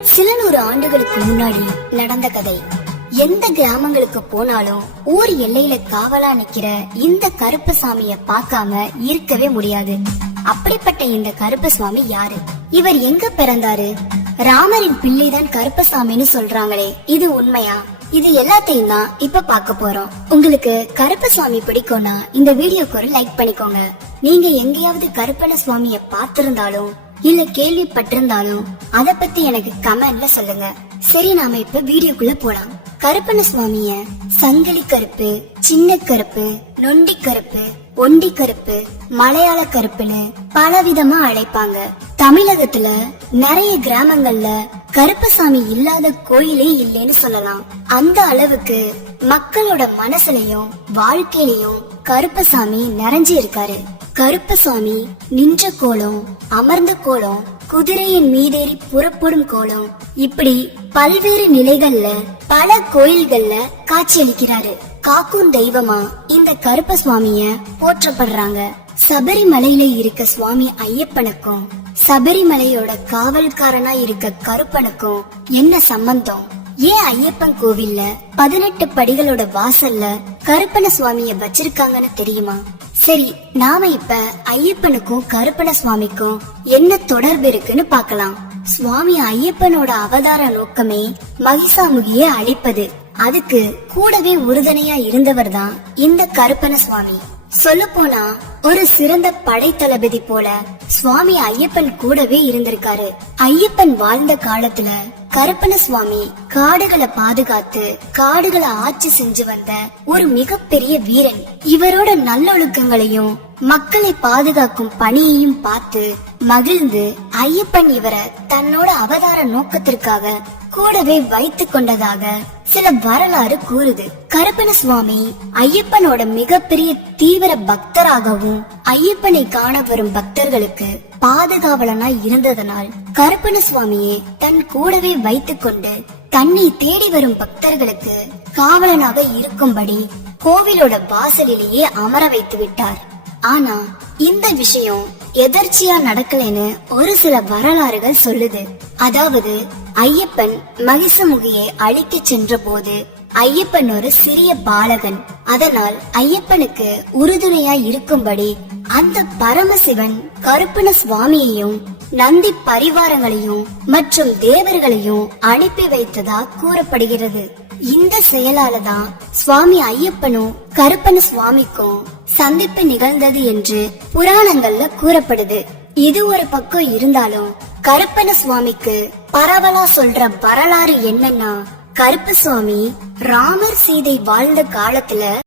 சில 100 ஆண்டுகளுக்கு முன்னாடி நடந்த கதை. எந்த கிராமங்களுக்கு போனாலும் ஊர் எல்லையில காவலா நிக்கிற இந்த கருப்பசாமிய பார்க்காம இருக்கவே முடியாது. அப்படிப்பட்ட இந்த கருப்பசாமி யாரு? இவர் எங்க பிறந்தாரு? ராமரின் பிள்ளைதான் கருப்பசாமின்னு சொல்றாங்களே, இது உண்மையா? இது எல்லாத்தையும் தான் இப்ப பார்க்க போறோம். உங்களுக்கு கருப்பசாமி பிடிக்கும்னா இந்த வீடியோக்கு ஒரு லைக் பண்ணிக்கோங்க. நீங்க எங்கேயாவது கருப்பன சுவாமிய பார்த்திருந்தாலும் இல்ல கேள்விப்பட்டிருந்தாலும் அத பத்தி எனக்கு கமெண்ட்ல சொல்லுங்க. சரி, நாம இப்ப வீடியோக்குள்ள போலாம். கருப்பன சுவாமிய சங்கிலி கருப்பு, சின்ன கருப்பு, நொண்டி கருப்பு, ஒண்டி கருப்பு, மலையாள கருப்புன்னு பலவிதமா அழைப்பாங்க. தமிழகத்துல நிறைய கிராமங்கள்ல கருப்பசாமி இல்லாத கோயிலே இல்லைன்னு சொல்லலாம். அந்த அளவுக்கு மக்களோட மனசுலயும் வாழ்க்கையிலயும் கருப்பசாமி நிறைஞ்சு இருக்காரு. கருப்பசாமி நின்ற கோலம், அமர்ந்த கோலம், குதிரையின் மீதேறி புறப்படும் கோலம், இப்படி பல்வேறு நிலைகள்ல பல கோயில்கள்ல காட்சியளிக்கிறாரு. காக்கும் தெய்வமா இந்த கருப்பசுவாமிய போற்றப்படுறாங்க. சபரிமலையில இருக்க சுவாமி ஐயப்பனுக்கும் சபரிமலையோட காவல்காரனா இருக்க கருப்பனுக்கும் என்ன சம்பந்தம்? ஏன் ஐயப்பன் கோவில்ல 18 படிகளோட வாசல்ல கருப்பன சுவாமிய வச்சிருக்காங்கன்னு தெரியுமா? சரி, நாம இப்ப ஐயப்பனுக்கும் கருப்பன சுவாமிக்கும் என்ன தொடர்பு இருக்குன்னு பாக்கலாம். சுவாமி ஐயப்பனோட அவதார நோக்கமே மகிஷாமுகியை அழிப்பது. அதுக்கு கூடவே உறுதுணையா இருந்தவர் தான் இந்த கருப்பன சுவாமி. சொல்ல போனா ஒரு சிறந்த படை தளபதி போல சுவாமி ஐயப்பன் கூடவே இருந்திருக்காரு. ஐயப்பன் வாழ்ந்த காலத்துல கருப்பன சுவாமி காடுகளை பாதுகாத்து காடுகளை ஆட்சி செஞ்சு வந்த ஒரு மிகப்பெரிய வீரன். இவரோட நல்லொழுக்கங்களையும் மக்களை பாதுகாக்கும் பணியையும் பார்த்து மகிழ்ந்து ஐயப்பன் இவரை தன்னோட அவதார நோக்கத்திற்காக கூடவே வைத்து கொண்டதாக சில வரலாறு கூறுது. கருப்பன சுவாமி ஐயப்பனோட மிகப்பெரிய தீவிர பக்தராகவும் ஐயப்பனை காண வரும் பக்தர்களுக்கு பாதுகாவலனா இருந்ததனால் கருப்பன சுவாமியை தன் கூடவே வைத்துக் கொண்டு தன்னை தேடி வரும் பக்தர்களுக்கு காவலனாக இருக்கும்படி கோவிலோட வாசலிலேயே அமர வைத்து விட்டார். ஆனா இந்த விஷயம் எதர்ச்சியா நடக்கலன்னு ஒரு சில வரலாறுகள் சொல்லுது. அதாவது ஐயப்பன் மகிஷமுகியை அழிக்க சென்ற போது ஐயப்பன் ஒரு சிறிய பாலகன். அதனால் ஐயப்பனுக்கு உறுதுணையா இருக்கும்படி அந்த பரமசிவன் கருப்பன சுவாமியையும் நந்தி பரிவாரங்களையும் மற்றும் தேவர்களையும் அனுப்பி வைத்ததா கூறப்படுகிறது. இந்த செயலாலதான் சுவாமி ஐயப்பனும் கருப்பன சுவாமிக்கும் சந்திப்பு நிகழ்ந்தது என்று புராணங்கள்ல கூறப்படுது. இது ஒரு பக்கம் இருந்தாலும் கருப்பன சுவாமிக்கு பரவலா சொல்ற வரலாறு என்னன்னா, கருப்பசுவாமி ராமர் சீதை வாழ்ந்த காலத்துல